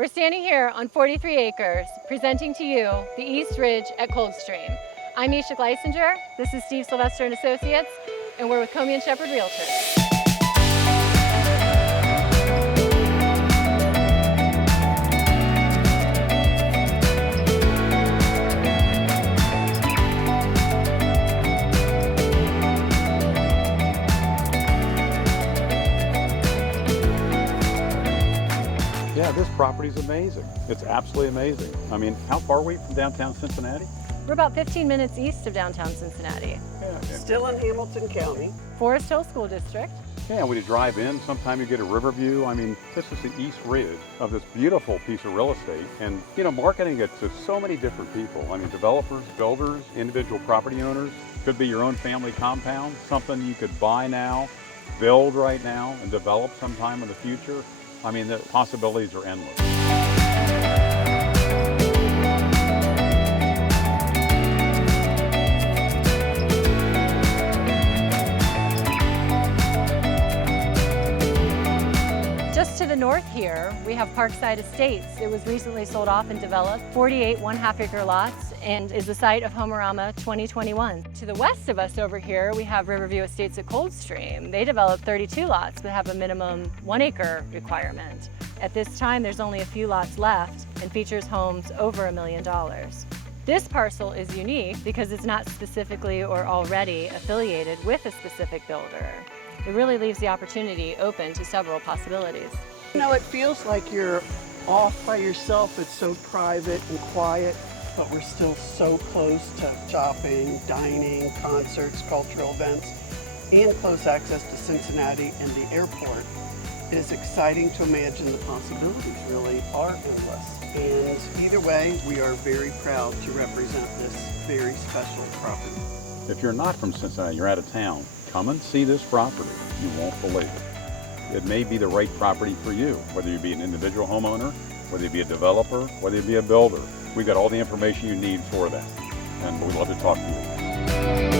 We're standing here on 43 acres, presenting to you the East Ridge at Coldstream. I'm Isha Gleisinger, this is Steve Sylvester and Associates, and we're with Comey & Shepherd Realtors. Yeah, this property is amazing. It's absolutely amazing. I mean, how far are we from downtown Cincinnati? We're about 15 minutes east of downtown Cincinnati. Yeah, Still in Hamilton County. Forest Hill School District. yeah, when you drive in, sometime you get a river view. I mean, this is the East Ridge of this beautiful piece of real estate. And, you know, marketing it to so many different people. I mean, developers, builders, individual property owners. Could be your own family compound, something you could buy now, build right now, and develop sometime in the future. I mean, the possibilities are endless. Just to the north here, we have Parkside Estates. It was recently sold off and developed, 48 1/2-acre lots, and is the site of Homerama 2021. To the west of us over here, we have Riverview Estates at Coldstream. They developed 32 lots, but have a minimum 1-acre requirement. At this time, there's only a few lots left and features homes over $1 million. This parcel is unique because it's not specifically or already affiliated with a specific builder. It really leaves the opportunity open to several possibilities. You know, it feels like you're off by yourself. It's so private and quiet, but we're still so close to shopping, dining, concerts, cultural events, and close access to Cincinnati and the airport. It is exciting to imagine the possibilities really are endless. And either way, we are very proud to represent this very special property. If you're not from Cincinnati, you're out of town, come and see this property. You won't believe it. It may be the right property for you, whether you be an individual homeowner, whether you be a developer, whether you be a builder. We've got all the information you need for that, and we'd love to talk to you.